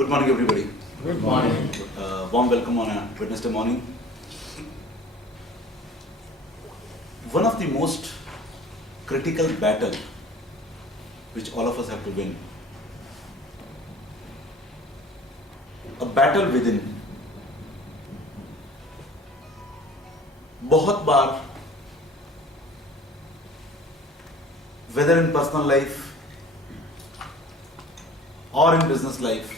Good morning, everybody. Good morning. Warm welcome on a Wednesday morning. One of the most critical battle which all of us have to win, a battle within. बहुत बार, whether in personal life or in business life,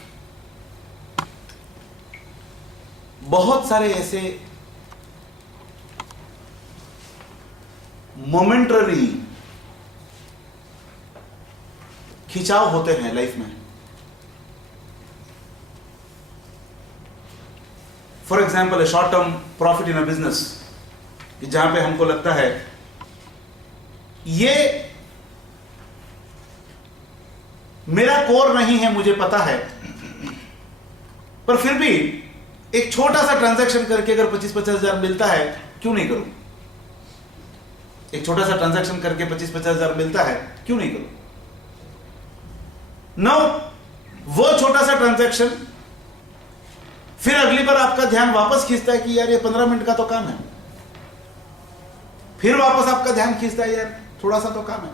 बहुत सारे ऐसे momentary खिंचाव होते हैं life में. For example, A short term profit in a business, जहां पे हमको लगता है ये मेरा कोर नहीं है, मुझे पता है, पर फिर भी एक छोटा सा ट्रांजैक्शन करके अगर 25-50 हजार मिलता है, क्यों नहीं करूं? एक छोटा सा ट्रांजैक्शन करके 25-50 हजार मिलता है, क्यों नहीं करूं? नो, वो छोटा सा ट्रांजैक्शन फिर अगली बार आपका ध्यान वापस खींचता है कि यार ये 15 मिनट का तो काम है. फिर वापस आपका ध्यान खींचता है, यार थोड़ा सा तो काम है.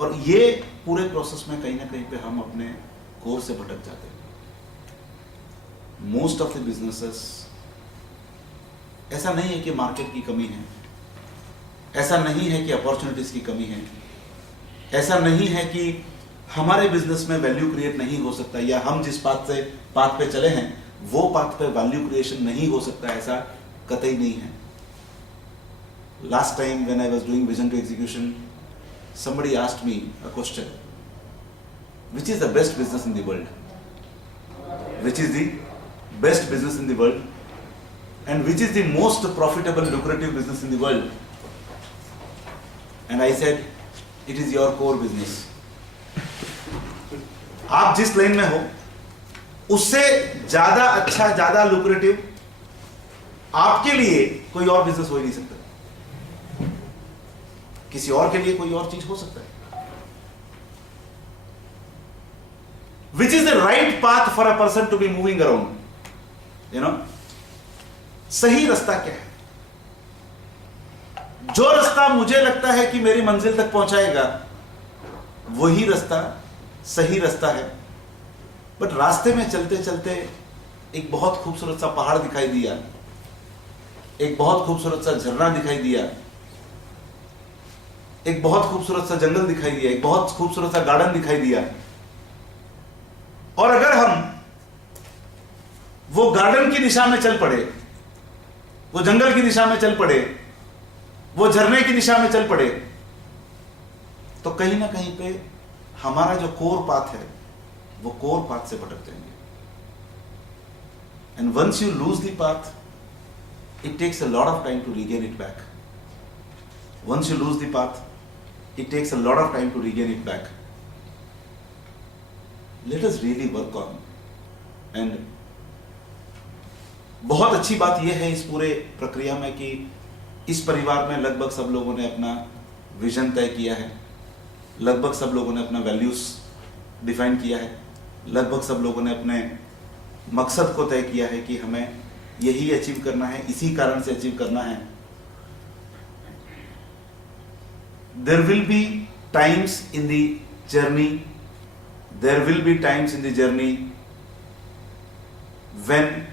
और ये पूरे प्रोसेस में कहीं ना कहीं पे हम अपने कोर से भटक जाते हैं. मोस्ट ऑफ द बिजनेसेस, ऐसा नहीं है कि मार्केट की कमी है, ऐसा नहीं है कि अपॉर्चुनिटीज की कमी है, ऐसा नहीं है कि हमारे बिजनेस में वैल्यू क्रिएट नहीं हो सकता, या हम जिस पाथ पे चले हैं वो पाथ पे वैल्यू क्रिएशन नहीं हो सकता, ऐसा कतई नहीं है. Last time when I was doing vision to execution, somebody asked me a question: which is the best business in the world? Which is the best business in the world? And which is the most profitable, lucrative business in the world? And I said, it is your core business. आप जिस line में हो उससे ज्यादा अच्छा, ज्यादा lucrative आपके लिए कोई और बिजनेस हो ही नहीं सकता. किसी और के लिए कोई और चीज हो सकता है. Which is the right path for a person to be moving around? You know, सही रास्ता क्या है? जो रास्ता मुझे लगता है कि मेरी मंजिल तक पहुंचाएगा, वही रास्ता सही रास्ता है. बट रास्ते में चलते चलते एक बहुत खूबसूरत सा पहाड़ दिखाई दिया, एक बहुत खूबसूरत सा झरना दिखाई दिया, एक बहुत खूबसूरत सा जंगल दिखाई दिया, एक बहुत खूबसूरत सा गार्डन दिखाई दिया. और अगर हम वो गार्डन की दिशा में चल पड़े, वो जंगल की दिशा में चल पड़े, वो झरने की दिशा में चल पड़े, तो कहीं ना कहीं पे हमारा जो कोर पाथ है वो कोर पाथ से भटक जाएंगे. And once you lose the path, it takes a lot of time to regain it back. Once you lose the path, it takes a lot of time to regain it back. Let us really work on. And बहुत अच्छी बात यह है इस पूरे प्रक्रिया में कि इस परिवार में लगभग सब लोगों ने अपना विजन तय किया है, लगभग सब लोगों ने अपना वैल्यूज डिफाइन किया है, लगभग सब लोगों ने अपने मकसद को तय किया है कि हमें यही अचीव करना है, इसी कारण से अचीव करना है. There will be times in the journey, there will be times in the journey when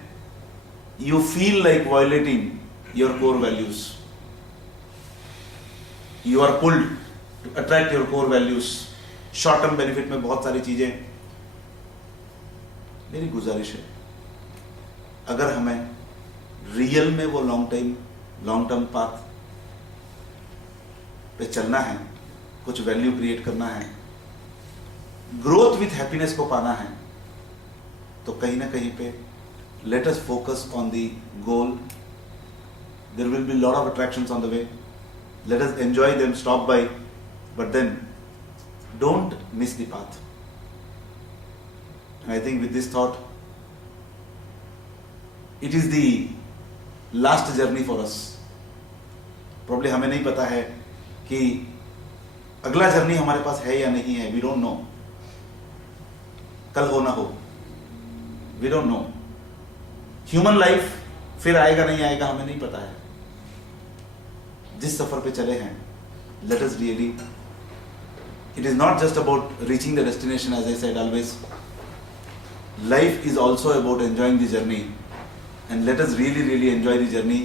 you feel like violating your core values. You are pulled to attract your core values. Short term benefit में बहुत सारी चीजें. मेरी गुजारिश है, अगर हमें real में वो लॉन्ग टर्म पाथ पे चलना है, कुछ वैल्यू क्रिएट करना है, ग्रोथ विथ हैप्पीनेस को पाना है, तो कहीं ना कहीं पे let us focus on the goal. There will be lot of attractions on the way. Let us enjoy them, stop by, but then don't miss the path. And I think with this thought, it is the last journey for us. Problem हमें नहीं पता है कि अगला journey हमारे पास है या नहीं है. We don't know. कल हो ना हो, we don't know. Human life फिर आएगा नहीं आएगा हमें नहीं पता है. जिस सफर पे चले हैं, let us really, it is not just about reaching the destination, as I said always. Life is also about enjoying the journey, and let us really enjoy the journey.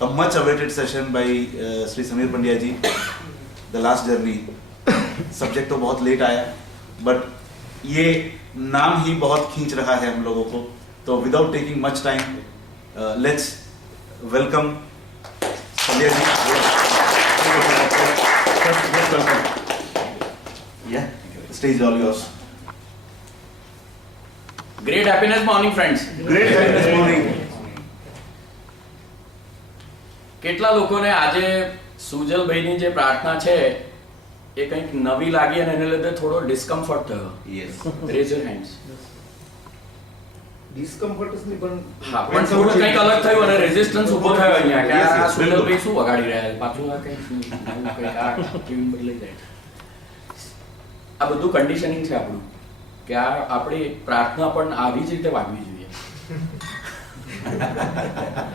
A much awaited session by Sri Samir Pandya ji, the last journey. Subject तो बहुत late आया, but ये नाम ही बहुत खींच रहा है हम लोगों को. तो without taking much time, let's welcome Pandya ji. Just welcome. Yeah, the stage is all yours. Great happiness morning, friends. Great happiness morning. કેટલા લોકોને આજે સુજલભાઈની જે પ્રાર્થના છે એ કંઈક નવી લાગી અને એને લીધે થોડો ડિસ્કમ્ફર્ટ થયો? Yes. Rays your hands. Discomfort નહીં પણ હા, પણ થોડું કંઈક અલગ થયું અને રેઝિસ્ટન્સ ઊભો થયો અહીંયા કે આ સુજલભાઈ શું વગાડી રહ્યા છે, પાછું આ કંઈક નવું કંઈક આ ટ્યુન બદલાઈ જાય. આ બધું કન્ડિશનિંગ છે આપણું કે આ આપણી પ્રાર્થના પણ આવી જ રીતે વાગવી જોઈએ.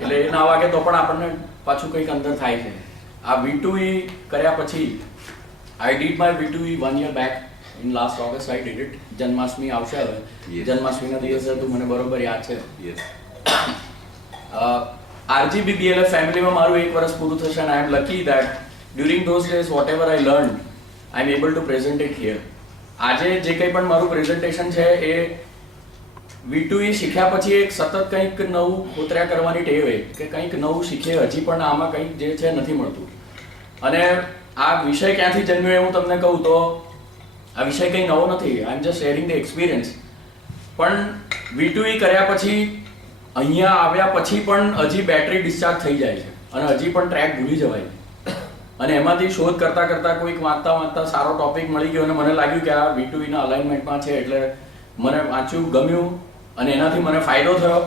એટલે એ ના વાગે તો પણ આપણને પાછું કંઈક અંદર થાય છે. આ V2E કર્યા પછી I did my V2E 1 year back in last August. I did it. Janmashtami આવશે હવે. Yes. જન્માષ્ટમીના દિવસે તો મને બરોબર યાદ છે. Yes. RGB BLF ફેમિલીમાં મારું 1 વર્ષ પૂરું થશે and I am lucky that during those days whatever I learned I am able to present it here. આજે જે કંઈ પણ મારું પ્રેઝન્ટેશન છે એ V2E શીખ્યા પછી એક સતત કંઈક નવું ખોતર્યા કરવાની ટેવ હોય કે કંઈક નવું શીખે, હજી પણ આમાં કંઈક જે છે નથી મળતું. અને આ વિષય ક્યાંથી જન્મ્યો એ હું તમને કહું તો આ વિષય કંઈ નવો નથી. I am just sharing the experience. પણ V2E કર્યા પછી અહીંયા આવ્યા પછી પણ હજી બેટરી ડિસ્ચાર્જ થઈ જાય છે અને હજી પણ ટ્રેક ભૂલી જવાય છે. અને એમાંથી શોધ કરતા કોઈક વાંચતા સારો ટોપિક મળી ગયો અને મને લાગ્યું કે આ V2E ના અલાઇનમેન્ટમાં છે એટલે મને વાંચ્યું, ગમ્યું અને એનાથી મને ફાયદો થયો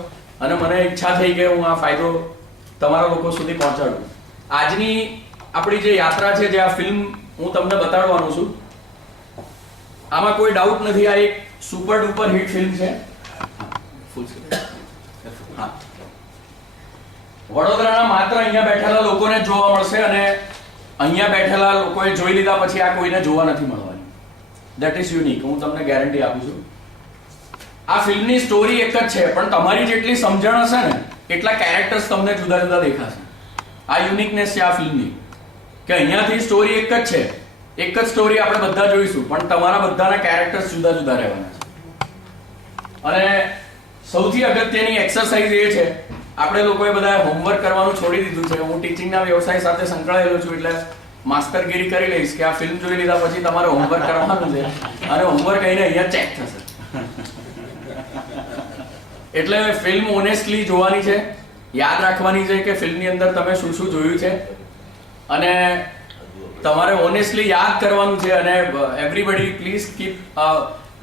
અને મને ઈચ્છા થઈ કે હું આ ફાયદો તમારા લોકો સુધી પહોંચાડું. આજની આપણી જે યાત્રા છે, જે આ ફિલ્મ હું તમને બતાડવાનું છું, આમાં કોઈ ડાઉટ નથી આ એક સુપર ડુપર હિટ ફિલ્મ છે. વડોદરાના માત્ર અહીંયા બેઠેલા લોકોને જોવા મળશે અને અહીંયા બેઠેલા લોકોએ જોઈ લીધા પછી આ કોઈને જોવા નથી મળવાની. That is unique. હું તમને ગેરંટી આપું છું. આ ફિલ્મની સ્ટોરી એક જ છે પણ તમારી જેટલી સમજણ હશે ને એટલા કેરેક્ટર્સ તમને જુદા જુદા દેખાશે. આ યુનિકનેસ છે આ ફિલ્મની કે અહીંયાથી સ્ટોરી એક જ છે, એક જ સ્ટોરી આપણે બધા જોઈશું પણ તમારા બધાના કેરેક્ટર્સ જુદા જુદા રહેવાના છે. અને સૌથી અગત્યની એક્સરસાઇઝ એ છે, આપણે લોકોએ બધા હોમવર્ક કરવાનું છોડી દીધું છે. હું ટીચિંગના વ્યવસાય સાથે સંકળાયેલો છું એટલે માસ્ટરગીરી કરી લઈશ કે આ ફિલ્મ જોઈ લીધા પછી તમારે હોમવર્ક કરવાનું છે અને હોમવર્ક અહીંયા ચેક થશે. એટલે ફિલ્મ ઓનેસ્ટલી જોવાની છે, યાદ રાખવાની છે કે ફિલ્મની અંદર તમે શું શું જોયું છે અને તમારે ઓનેસ્ટલી યાદ કરવાનું છે. અને everybody please keep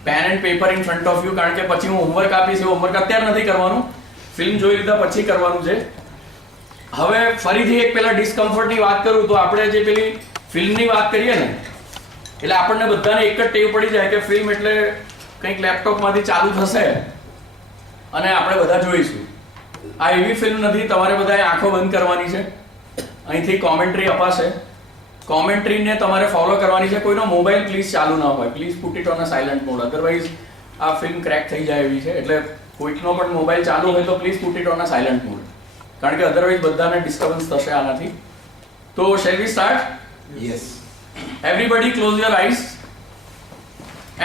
pen and paper in front of you, કારણ કે પછી હું હોમવર્ક આપીશ. હોમવર્ક અત્યારે નથી કરવાનું, ફિલ્મ જોઈ લીધા પછી કરવાનું છે. હવે ફરીથી એક પેલા ડિસ્કમ્ફર્ટની વાત કરું તો આપણે જે પેલી ફિલ્મની વાત કરીએ ને એટલે આપણને બધાને એક જ ટેવ પડી જાય કે ફિલ્મ એટલે કંઈક લેપટોપમાંથી ચાલુ થશે અને આપણે બધા જોઈશું. આ એવી ફિલ્મ નથી. તમારે બધાએ આંખો બંધ કરવાની છે. અહીંથી કોમેન્ટ્રી અપાશે, કોમેન્ટ્રીને તમારે ફોલો કરવાની છે. કોઈનો મોબાઈલ પ્લીઝ ચાલુ ના હોય, please put it on a silent mode, otherwise આ ફિલ્મ ક્રેક થઈ જાય એવી છે. એટલે કોઈકનો પણ મોબાઈલ ચાલુ હોય તો please put it on a silent mode, કારણ કે અધરવાઇઝ બધાને ડિસ્ટર્બન્સ થશે આનાથી. તો shall we start? Yes. Everybody close your eyes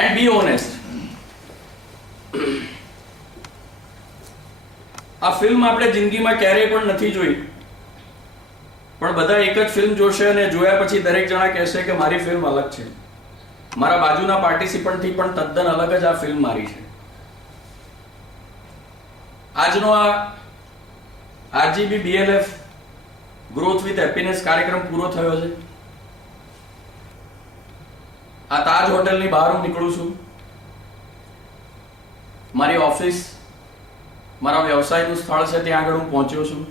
and be honest. આ ફિલ્મ આપણે જિંદગીમાં ક્યારેય પણ નથી જોઈ પણ બધા એક જ ફિલ્મ જોશે અને જોયા પછી દરેક જણા કહેશે કે મારી ફિલ્મ અલગ છે. મારા બાજુના પાર્ટિસિપન્ટથી પણ તદ્દન અલગ જ આ ફિલ્મ મારી છે. આજનો આ RGB BLF growth with happiness કાર્યક્રમ પૂરો થયો છે. આ તાજ હોટલની બહાર હું નીકળું છું. મારી ઓફિસ, મારા વ્યવસાયનું સ્થળ છે, ત્યાં આગળ હું પહોંચ્યો છું.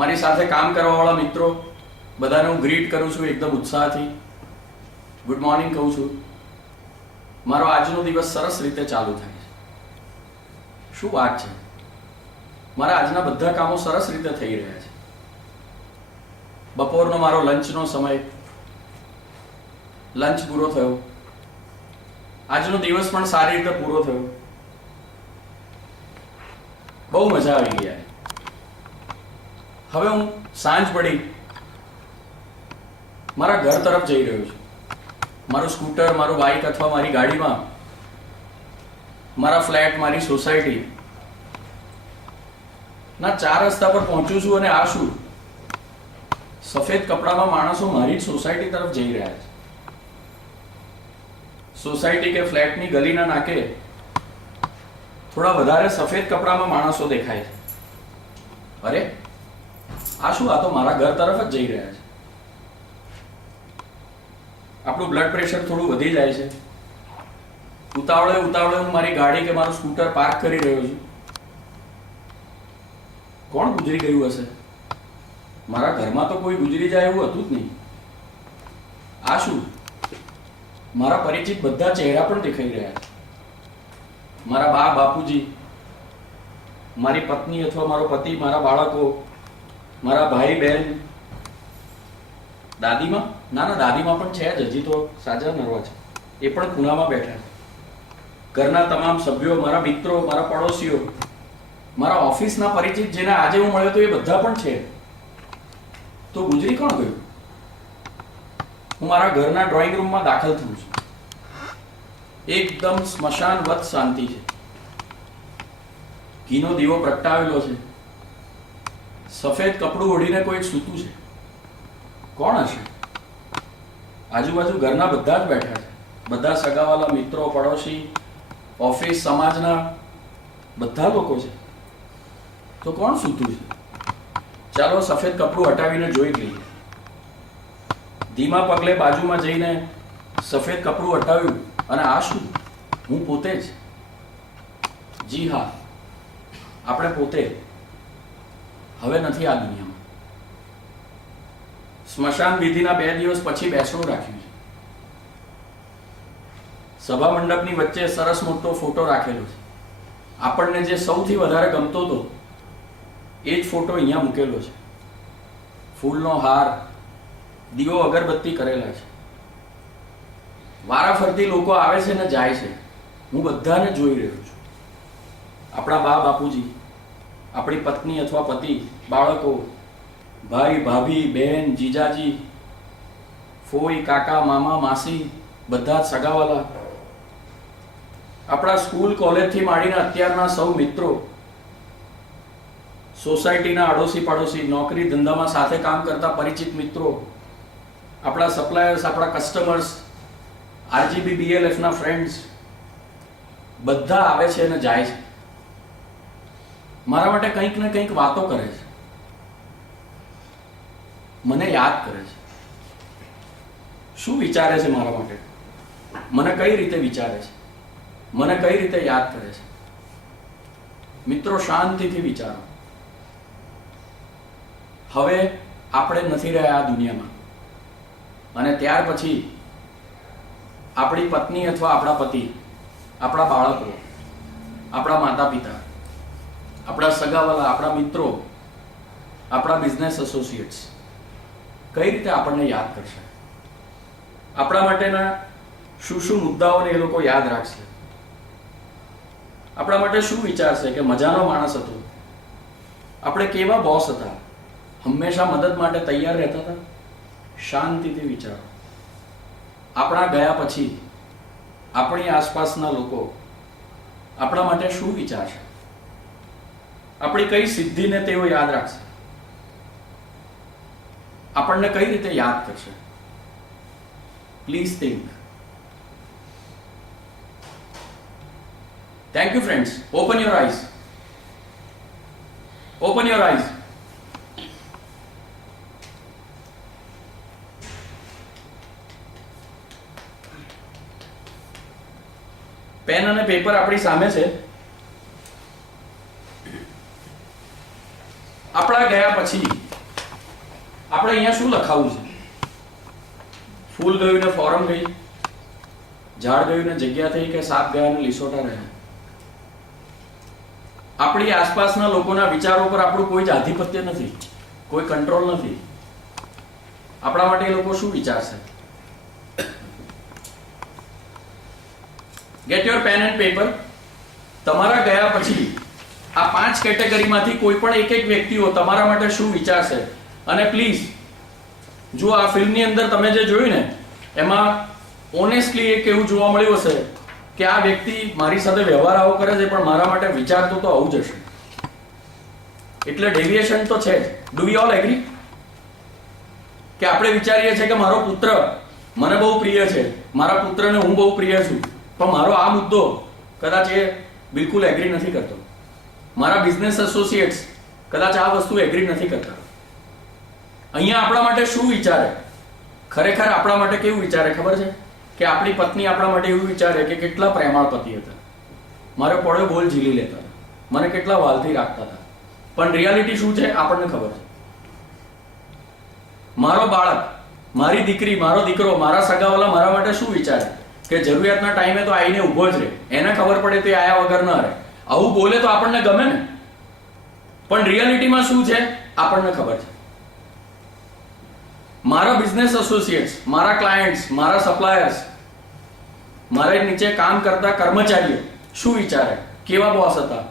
મારી સાથે કામ કરવાવાળા મિત્રો બધાને હું ગ્રીટ કરું છું એકદમ ઉત્સાહથી, ગુડ મોર્નિંગ કહું છું. મારો આજનો દિવસ સરસ રીતે ચાલુ થાય છે. શું વાત છે, મારા આજના બધા કામો સરસ રીતે થઈ રહ્યા છે. બપોરનો મારો લંચનો સમય, લંચ પૂરો થયો, આજનો દિવસ પણ સારી રીતે પૂરો થયો. બહુ મજા આવી ગઈ. હવે હું સાંજ પડી મારા ઘર તરફ જઈ રહ્યો છું. મારું સ્કૂટર, મારું બાઇક અથવા મારી ગાડીમાં મારા ફ્લેટ, મારી સોસાયટી ના 4 રસ્તા પર પહોંચું છું અને આ શું, સફેદ કપડામાં માણસો મારી જ સોસાયટી તરફ જઈ રહ્યા છે. સોસાયટી કે ફ્લેટની ગલીના નાકે થોડા વધારે સફેદ કપડામાં માણસો દેખાય છે. અરે આ શું, આ તો મારા ઘર તરફ જ જઈ રહ્યા છે. આપણું બ્લડ પ્રેશર થોડું વધી જાય છે. ઉતાવળે હું મારી ગાડી કે મારું સ્કૂટર પાર્ક કરી રહ્યો છું. કોણ ગુજરી ગયું હશે? મારા ઘરમાં તો કોઈ ગુજરી જાય એવું હતું જ નહીં. આ શું, મારા પરિચિત બધા ચહેરા પણ દેખાઈ રહ્યા છે. મારા બા બાપુજી, મારી પત્ની અથવા મારો પતિ, મારા બાળકો, મારા ભાઈ બહેન, દાદીમાં, ના દાદીમાં પણ છે જ, હજી તો સાજા નરવા છે, એ પણ ખૂણામાં બેઠા છે. ઘરના તમામ સભ્યો, મારા મિત્રો, મારા પડોશીઓ, મારા ઓફિસના પરિચિત જેને આજે હું મળ્યો તો એ બધા પણ છે. તો ગુજરી કોણ ગયું? હું મારા ઘરના ડ્રોઈંગ રૂમમાં દાખલ થઉં છું. એકદમ સ્મશાનવત શાંતિ છે. ઘીનો દીવો પ્રગટાવેલો છે. સફેદ કપડું ઓઢીને કોઈ સૂતું છે. કોણ હશે? આજુબાજુ ઘરના બધા જ બેઠા છે. બધા સગાવાલા, મિત્રો, પડોશી, ઓફિસ, સમાજના બધા લોકો છે. તો કોણ સૂતું છે? ચાલો સફેદ કપડું હટાવીને જોઈ લઈએ. ધીમા પગલે બાજુમાં જઈને સફેદ કપડું હટાવ્યું અને આ શું, હું પોતે જ. જી હા, આપણે પોતે હવે નથી આ દુનિયામાં. સ્મશાન વિધિના 2 દિવસ પછી બેસણું રાખ્યું છે. સભા મંડપની વચ્ચે સરસ મોટો ફોટો રાખેલો છે. આપણને જે સૌથી વધારે ગમતો હતો એ જ ફોટો અહીંયા મૂકેલો છે. ફૂલનો હાર, દીવો, અગરબત્તી કરેલા છે. વારાફરતી લોકો આવે છે ને જાય છે. હું બધાને જોઈ રહ્યો છું. આપણા બા બાપુજી, આપણી પત્ની અથવા પતિ, બાળકો, ભાઈ ભાભી, બહેન, જીજાજી, ફોઈ, કાકા, મામા, માસી, બધા જ સગાવાલા, આપણા સ્કૂલ કોલેજથી માંડીને અત્યારના સૌ મિત્રો, સોસાયટીના અડોશી પડોશી, નોકરી ધંધામાં સાથે કામ કરતા પરિચિત મિત્રો, આપણા સપ્લાયર્સ, આપણા કસ્ટમર્સ, આરજીબી BLF ના ફ્રેન્ડ્સ, બધા આવે છે અને જાય છે. મારા માટે કંઈક ને કંઈક વાતો કરે છે. મને યાદ કરે છે. શું વિચારે છે મારા માટે? મને કઈ રીતે વિચારે છે? મને કઈ રીતે યાદ કરે છે? મિત્રો, શાંતિથી વિચારો. હવે આપણે નથી રહ્યા આ દુનિયામાં, અને ત્યાર પછી આપણી પત્ની અથવા આપણા પતિ, આપણા બાળકો, આપણા માતા પિતા, આપણા સગાવાલા, આપણા મિત્રો, આપણા બિઝનેસ એસોસિએટ્સ કઈ રીતે આપણને યાદ કરશે? આપણા માટેના શું શું મુદ્દાઓને એ લોકો યાદ રાખશે? આપણા માટે શું વિચારશે કે મજાનો માણસ હતો, આપણે કેવા બોસ હતા, હંમેશા મદદ માટે તૈયાર રહેતા હતા? શાંતિથી વિચારો. આપણા ગયા પછી આપણી આસપાસના લોકો આપણા માટે શું વિચારશે? આપણી કઈ સિદ્ધિને તેઓ યાદ રાખશે? આપણને કઈ રીતે યાદ કરશે? Please think. Thank you, friends. Open your eyes. Open your eyes. Pen અને પેપર આપણી સામે છે. આપણા ગયા પછી આપણે અહીંયા શું લખાવું છે? ફૂલ ગયું ને ફોરમ ગઈ, ઝાડ ગયું ને જગ્યા થઈ કે સાપ ગયા ને લીસોટા રહ્યા. આપણી આસપાસના લોકોના વિચારો પર આપણું કોઈ જ આધિપત્ય નથી, કોઈ કંટ્રોલ નથી. આપણા માટે એ લોકો શું વિચારશે? Get your pen and paper. તમારા ગયા પછી આ 5 કેટેગરીમાંથી કોઈ પણ એક વ્યક્તિઓ તમારા માટે શું વિચારશે. અને પ્લીઝ જો આ ફિલ્મની અંદર તમે જે જોયું ને એમાં ઓનેસ્ટલી એક એવું જોવા મળ્યું હશે કે આ વ્યક્તિ મારી સાથે વ્યવહાર આવો કરે છે પણ મારા માટે વિચારતો તો આવું જ હશે. એટલે ડેવિએશન તો છે જ. ડુ વી ઓલ એગ્રી કે આપણે વિચારીએ છીએ કે મારો પુત્ર મને બહુ પ્રિય છે, મારા પુત્રને હું બહુ પ્રિય છું, પણ મારો આ મુદ્દો કદાચ એ બિલકુલ એગ્રી નથી કરતો. મારા બિઝનેસ એસોસિએટ્સ કદાચ આ વસ્તુ એગ્રી નથી કરતા. અહીંયા આપણા માટે શું વિચારે? ખરેખર આપણા માટે કેવું વિચારે ખબર છે? કે આપણી પત્ની આપણા માટે એવું વિચારે કે કેટલા પ્રેમાળ પતિ હતા, મારો પડ્યો બોલ ઝીલી લેતા હતા, મને કેટલા વાલથી રાખતા હતા. પણ રિયાલિટી શું છે આપણને ખબર છે. મારો બાળક, મારી દીકરી, મારો દીકરો, મારા સગાવાલા મારા માટે શું વિચારે કે જરૂરિયાતના ટાઈમે તો આવીને ઊભો જ રહે, એને ખબર પડે તો આયા વગર ન રહે. આવું બોલે તો આપણને ગમે ને, પણ રિયાલિટીમાં શું છે આપણને ખબર છે. મારા બિઝનેસ એસોસિએટ્સ, મારા ક્લાયન્ટ્સ, મારા સપ્લાયર્સ, મારા નીચે કામ કરતા કર્મચારીઓ શું વિચારે? કેવા બોસ હતા?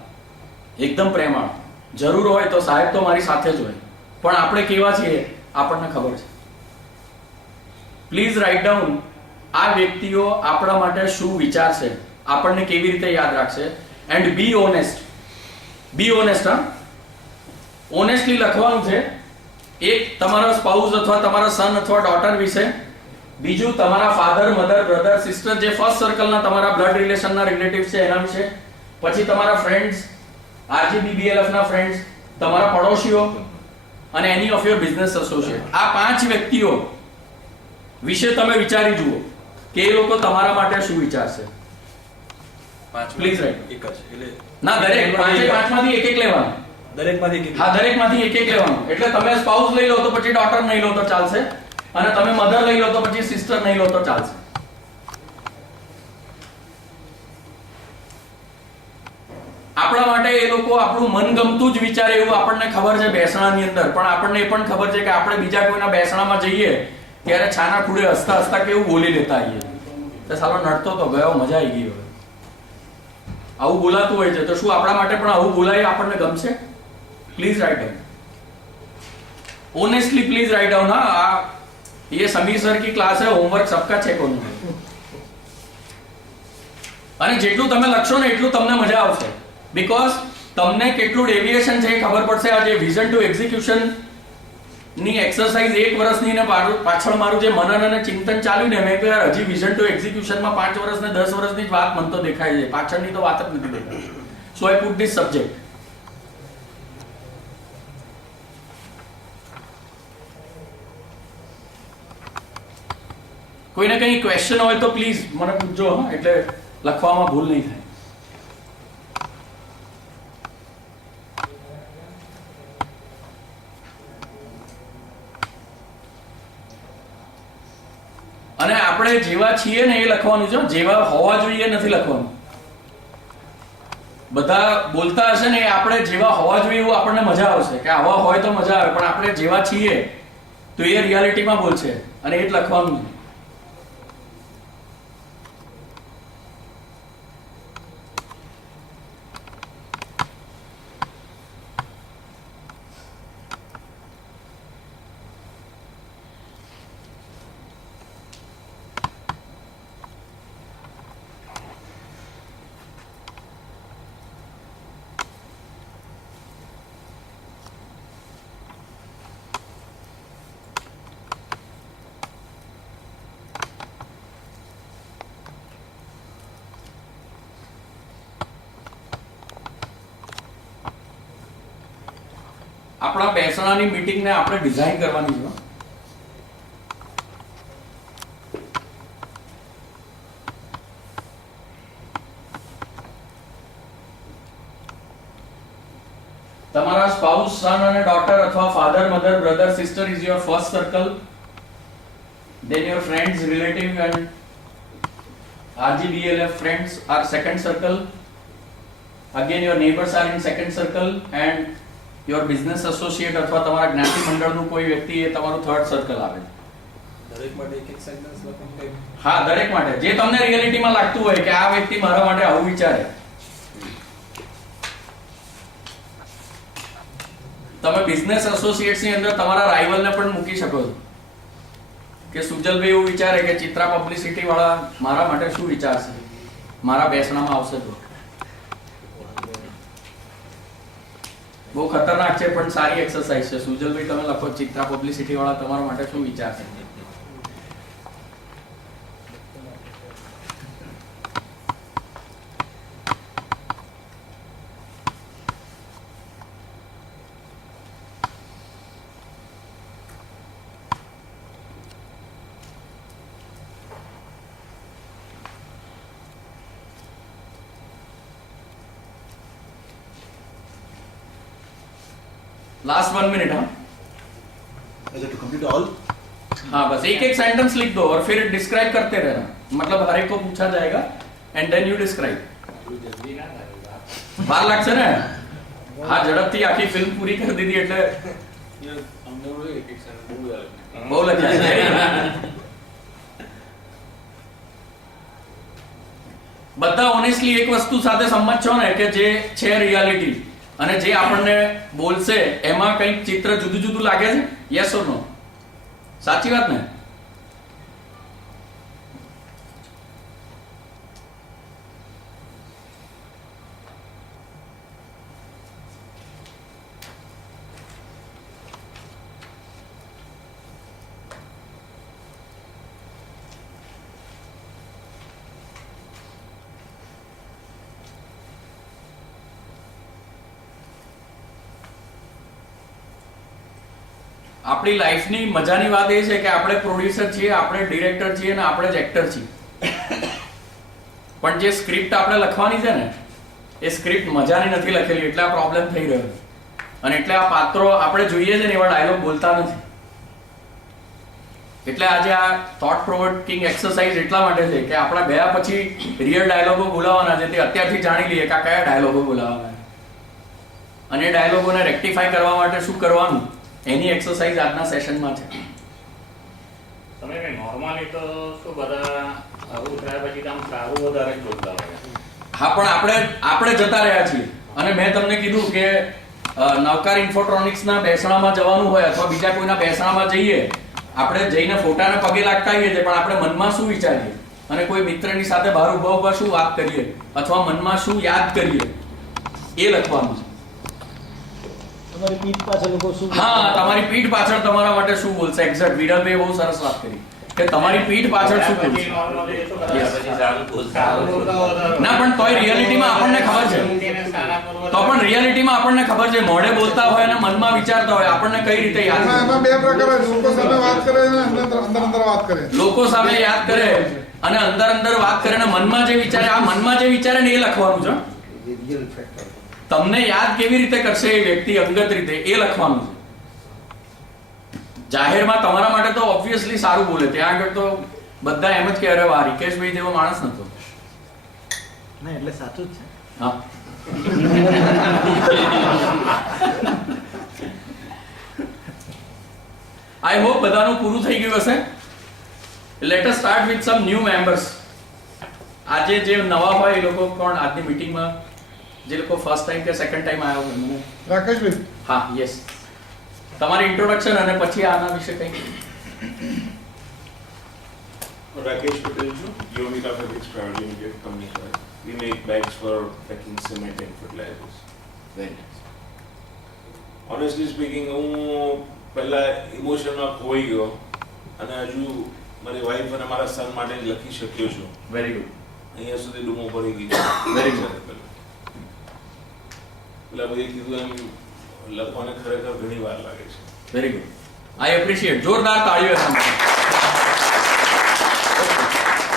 એકદમ પ્રેમાળ, જરૂર હોય તો સાહેબ તો મારી સાથે જ હોય, પણ આપણે કેવા છીએ આપણને ખબર છે. પ્લીઝ રાઇટ ડાઉન આ વ્યક્તિઓ આપણા માટે શું વિચારશે, આપણને કેવી રીતે યાદ રાખશે. And be honest. Be honest. Honestly લખવાનું છે. એક તમારા સ્પાઉસ અથવા તમારા સન અથવા ડોટર વિશે, બીજું તમારા ફાધર, મધર, બ્રધર, સિસ્ટર, જે ફર્સ્ટ સર્કલના તમારા બ્લડ રિલેશનના રિલેટિવ્સ છે એના વિશે, પછી તમારા ફ્રેન્ડ્સ, RGBBLF ના ફ્રેન્ડ્સ, તમારા પડોશીઓ અને એની ઓફ યોર બિઝનેસ એસોસિએટ. આ 5 વ્યક્તિઓ વિશે તમે વિચારી જુઓ કે એ લોકો તમારા માટે શું વિચારશે. Please right. એક જ એટલે ના, દરેક 5 માંથી એક લેવાનું. દરેકમાંથી એક હા, દરેકમાંથી એક લેવાનું. એટલે તમે સ્પાઉસ લઈ લો તો પછી ડોટર નહીં લો તો ચાલશે, અને તમે મધર લઈ લો તો પછી સિસ્ટર નહીં લો તો ચાલશે. આપણા માટે એ લોકો આપણું મનગમતું જ વિચારે એવું આપણને ખબર છે બેસણાની અંદર, પણ આપણને એ પણ ખબર છે કે આપણે બીજા કોઈના બેસણામાં જઈએ ત્યારે છાના ખૂડે હસતા હસતા કેવું બોલી લેતા આવીએ. તો સાલો નડતો તો ગયો, મજા આવી ગઈ. હવે આવું બોલાતું હોય છે તો શું આપણા માટે પણ આવું બોલાય આપણને ગમશે? Please write down, honestly please write down. हाँ, ये समीर सर की क्लास है, होमवर्क सबका चेक होना है. અને જેટલું તમે લખશો ને એટલું તમને મજા આવશે, બીકોઝ તમને કેટલું ડેવિએશન છે એ ખબર પડશે. આ જે વિઝન ટુ એક્ઝિક્યુશન ની એક્સરસાઇઝ 1 વર્ષની ને પાછળ મારું જે મનન અને ચિંતન ચાલ્યું ને, મેં કહ્યું હજી વિઝન ટુ એક્ઝિક્યુશન માં 5 વર્ષ ને 10 વર્ષની જ વાત મને તો દેખાય છે, પાછળની તો વાત જ નથી દેખાતી. સો આઈ પુટ ધીસ સબ્જેક્ટ. કોઈને કઈ ક્વેશ્ચન હોય તો પ્લીઝ મને પૂછજો, હા, એટલે લખવામાં ભૂલ નહીં થાય. અને આપણે જેવા છીએ ને એ લખવાનું છે, જેવા હોવા જોઈએ નથી લખવાનું. બધા બોલતા હશે ને, આપણે જેવા હોવા જોઈએ એવું આપણને મજા આવશે કે આવા હોય તો મજા આવે, પણ આપણે જેવા છીએ તો એ રિયાલિટીમાં બોલશે અને એ જ લખવાનું છે. આપણા બેસણાની મીટિંગને આપણે ડિઝાઇન કરવાની છે. તમારા સ્પાઉસ, સન અને ડોટર અથવા father, mother, brother, sister is your first circle, then your friends, relative and RGBLF friends are second circle. Again, your neighbors are in second circle, and your business associate અથવા તમારા જ્ઞાતિ મંડળનું કોઈ વ્યક્તિ એ તમારું third circle આવે. દરેક માટે એક એક સેન્ટેન્સ લખો કે હા, દરેક માટે જે તમને રિયાલિટીમાં લાગતું હોય કે આ વ્યક્તિ મારા માટે આવું વિચારે. તમે બિઝનેસ એસોસિએટ્સ ની અંદર તમારા રાઇવલ ને પણ મૂકી શકો છો કે સુજલભાઈ એવું વિચારે કે ચિત્રા પબ્લિસિટી વાળા મારા માટે શું વિચારશે, મારા બેસણામાં આવશે તો. બહુ ખતરનાક છે પણ સારી એક્સરસાઇઝ છે. સુજલભાઈ તમે લખો ચિત્રા પબ્લિસિટી વાળા તમારા માટે શું વિચારશે. Last 1 minute. हाँ, Is it to complete all? हाँ, बस एक एक सेंटेंस लिख दो और फिर डिस्क्राइब करते रहना. मतलब हर एक को पूछा जाएगा एंड देन यू डिस्क्राइब. बार लागશે ને. હા, ઝડપથી આખી ફિલ્મ પૂરી કરી દીધી એટલે બહુ લખ્યા. બધા ઓનેસ્ટલી એક વસ્તુ સાથે સંમત છો ને કે જે છે રિયાલિટી અને જે આપણને બોલશે એમાં કંઈક ચિત્ર જુદું જુદું લાગે છે. યસ ઓર નો? સાચી વાત ને? આપણી લાઈફની મજાની વાત એ છે કે આપણે પ્રોડ્યુસર છીએ, આપણે ડિરેક્ટર છીએ અને આપણે જ એક્ટર છીએ. પણ જે સ્ક્રિપ્ટ આપણે લખવાની છે ને એ સ્ક્રિપ્ટ મજાની નથી લખેલી એટલે આ પ્રોબ્લેમ થઈ રહ્યો છે. અને એટલે આ પાત્રો આપણે જોઈએ છે ને એવા ડાયલોગ બોલતા નથી. એટલે આજે આ થોટ પ્રોવોકિંગ એક્સરસાઇઝ એટલા માટે છે કે આપણા ગયા પછી રિયલ ડાયલોગો બોલાવવાના છે તે અત્યારથી જાણી લઈએ કે આ કયા ડાયલોગો બોલાવવાના છે. અને એ ડાયલોગોને રેક્ટિફાઈ કરવા માટે શું કરવાનું એની એક્સરસાઇઝ આજના સેશનમાં છે. તમે કઈ નોર્મલી તો શું બધા આવું થયા પછી આમ સારું વધારે જ બોલતા હોય. હા, પણ આપણે જતા રહ્યા છીએ અને મેં તમને કીધું કે નવકાર ઇન્ફોટ્રોનિક્સના બેસણામાં જવાનું હોય અથવા બીજા કોઈના બેસણામાં જઈએ, આપણે જઈને ફોટાને પગે લાગતા આવીએ છીએ પણ આપણે મનમાં શું વિચારીએ અને કોઈ મિત્રની સાથે બહાર ઉભા ઉભા શું વાત કરીએ અથવા મનમાં શું યાદ કરીએ એ લખવાનું છે. તમારી પીઠ પાછળ લોકો શું હા, તમારી પીઠ પાછળ તમારા માટે શું બોલશે. એક્ઝેક્ટ વિરલભાઈ બહુ સરસ વાત કરી કે તમારી પીઠ પાછળ શું બોલશે. પછી નોર્મલી શું બધા પછી સારું બોલતા વધારે. ના, પણ તોય રિયાલિટીમાં આપણને ખબર છે. તો પણ રિયાલિટીમાં આપણને ખબર છે મોઢે બોલતા હોય અને મનમાં વિચારતા હોય આપણને કઈ રીતે યાદ રહે? એમાં બે પ્રકાર હોય, લોકો સામે વાત કરે અને અંદર વાત કરે. લોકો સામે યાદ કરે અને અંદર વાત કરે અને મનમાં જે વિચારે, આ મનમાં જે વિચારે ને એ લખવાનું છે. તમને યાદ કેવી રીતે કરશે એ વ્યક્તિ અંગત રીતે એ લખવાનું છે. જાહેરમાં તમારા માટે તો ઓબ્વિયસલી સારું બોલે, ત્યાં આગળ તો બધા એમ જ કે અરે વાહ, રિકેશભાઈ જેવો માણસ નતો. ના, એટલે સાચું જ છે. હા, આઈ હોપ બધાનું પૂરું થઈ ગયું હશે. Let us start with some new members. આજે જે નવા હોય એ લોકો કોણ આજની મીટિંગમાં જે લોકો ફર્સ્ટ ટાઈમ કે સેકન્ડ ટાઈમ આવ્યા હોય મને? રાકેશભાઈ, હા, યસ. તમારી ઇન્ટ્રોડક્શન અને પછી આના વિશે કંઈ. Rakesh Patel, Yomika Fabrics Private Limited company. We make bags for packing cement and fertilizers. Very nice. Honestly speaking, હું પહેલા ઇમોશનમાં ખોઈ ગયો અને હજુ મારી વાઈફ અને મારા સન માટે જ લખી શક્યો છું. Very good. અહીંયા સુધી ડૂમો પડી ગઈ. Very good. પેલા ભાઈએ કીધું એમ લખવાને ખરેખર ઘણી વાર લાગે છે. Very good. આઈ એપ્રિશિએટ. જોરદાર તાળીઓ એના માટે.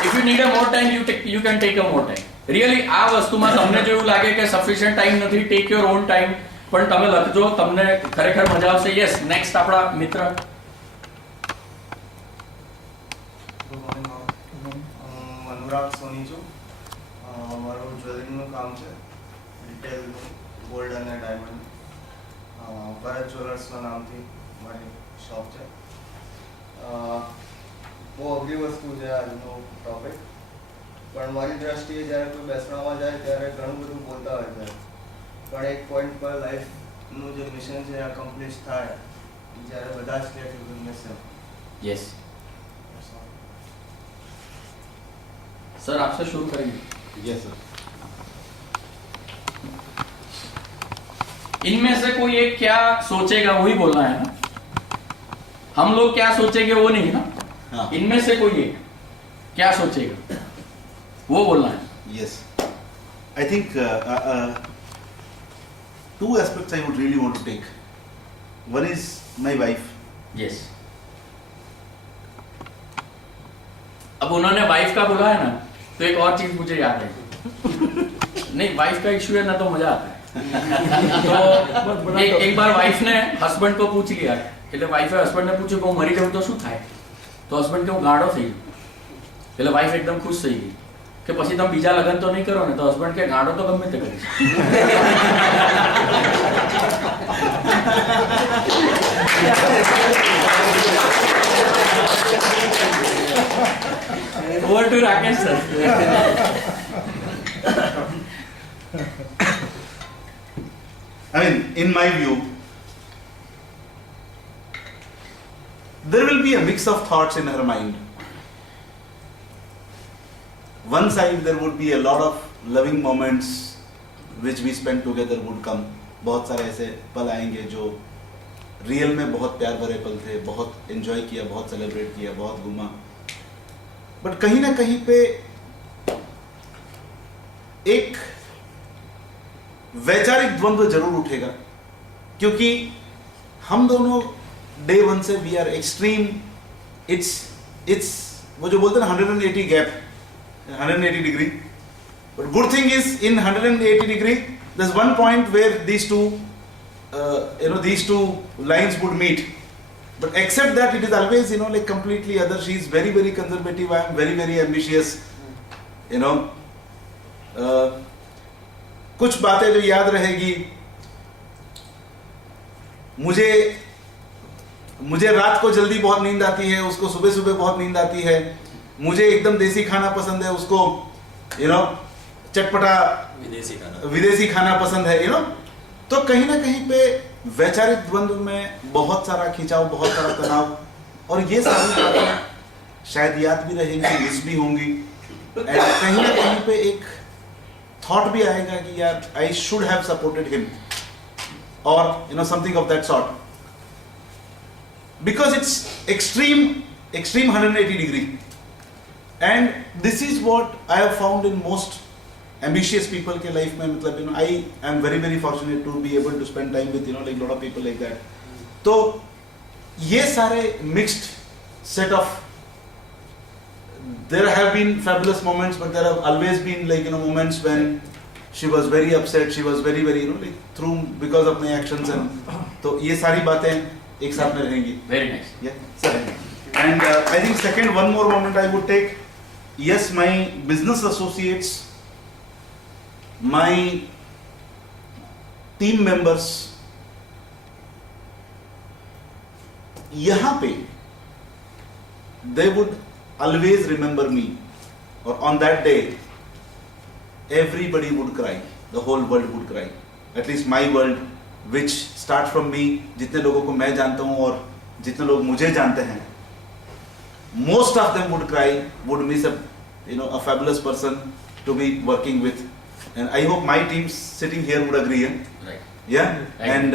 If you need a more time, you can take a more time. Really, આ વસ્તુમાં તમને જો એવું લાગે કે સફિશિયન્ટ ટાઈમ નથી, ટેક યોર ઓન ટાઈમ, પણ તમે લખજો, તમને ખરેખર મજા આવશે. યસ, નેક્સ્ટ આપણા મિત્ર. મનોજ અનુરાગ સોની છું. મારું જ્વેલરીનું કામ છે, રિટેલનું, ગોલ્ડ અને ડાયમંડ. ભરત જ્વેલર્સના નામથી મારી શોપ છે. બહુ અઘરી વસ્તુ છે આજનો ટોપિક, પણ મારી દ્રષ્ટિએ જ્યારે કોઈ બેસવામાં જાય ત્યારે ઘણું બધું બોલતા હોય છે, પણ એક પોઈન્ટ પર લાઈફનું જે મિશન છે આ કમ્પ્લીટ થાય જ્યારે બધા જ કહે કે મિશન. यस सर, आपसे शुरू करेंगे. Yes sir. इनमें से कोई एक क्या सोचेगा वही बोलना है ना. हम लोग क्या सोचेंगे वो नहीं ना. हाँ. इनमें से कोई एक क्या सोचेगा वो बोलना है. Yes. I think two aspects I would really want to take. One is my wife. Yes. अब उन्होंने वाइफ का बोला है ना, तो एक और चीज मुझे याद है. नहीं, वाइफ का इश्यू है ना तो मजा आता है. तो एक बार वाइफ ने हस्बैंड को पूछ लिया, એટલે વાઈફે હસબન્ડને પૂછ્યું કે હું મરી જાઉં તો શું થાય, તો હસબન્ડ કે હું ગાંડો થઈ ગયો. એટલે વાઈફ એકદમ ખુશ થઈ ગઈ કે પછી તમે બીજા લગ્ન તો નહીં કરો ને, તો હસબન્ડ કે ગાંડો તો ગમે તે કરીશ. Over to Rakesh sir. I mean, in my view, there will be a mix of thoughts in her mind. One side there would be a lot of loving moments which we spend together would come. बहुत सारे ऐसे पल आएंगे जो real में बहुत प्यार भरे पल थे, बहुत एंजॉय किया, बहुत सेलिब्रेट किया, बहुत घूमा. बट कहीं ना कहीं पे एक वैचारिक द्वंद्व जरूर उठेगा, क्योंकि हम दोनों डे वन से वी आर एक्सट्रीम. इट्स वो जो बोलते हैं ना 180 gap, 180 degree. But good thing is in 180 degree there's one point where these two lines would meet. But except that, it is always like completely other. She is very very conservative, I am very very ambitious. कुछ बातें जो याद रहेगी, मुझे रात को जल्दी बहुत नींद आती है, उसको सुबह सुबह बहुत नींद आती है. मुझे एकदम देसी खाना पसंद है, उसको चटपटा विदेशी खाना पसंद है. तो कहीं ना कहीं पे वैचारिक द्वंद्व में बहुत सारा खिंचाव, बहुत सारा तनाव, और ये सारी बातें शायद याद भी रहेंगी, मिस भी होंगी. एंड कहीं ना कहीं पे एक थॉट भी आएगा कि यार I should have supported him, और something of that sort, because it's extreme 180 degree. And this is what I have found in most ambitious people के life में. मतलब I am very very fortunate to be able to spend time with like lot of people like that. तो ये सारे mixed set of, there have been fabulous moments, but there have always been like moments when she was very upset, she was very very like through because of my actions, and तो ये सारी बातें एक साथ में रहेंगी. Very nice. Yeah, sir. And I think second, one more moment I would take. Yes, my business associates, my team members, यहाँ पे they would always remember me, or on that day everybody would cry, the whole world would cry, at least my world, which starts from me. जितने लोगों को मैं जानता हूँ और जितने लोग मुझे जानते हैं, most of them would cry, would miss a fabulous person to be working with. And I hope my team sitting here would agree. Right. Yeah. Right. And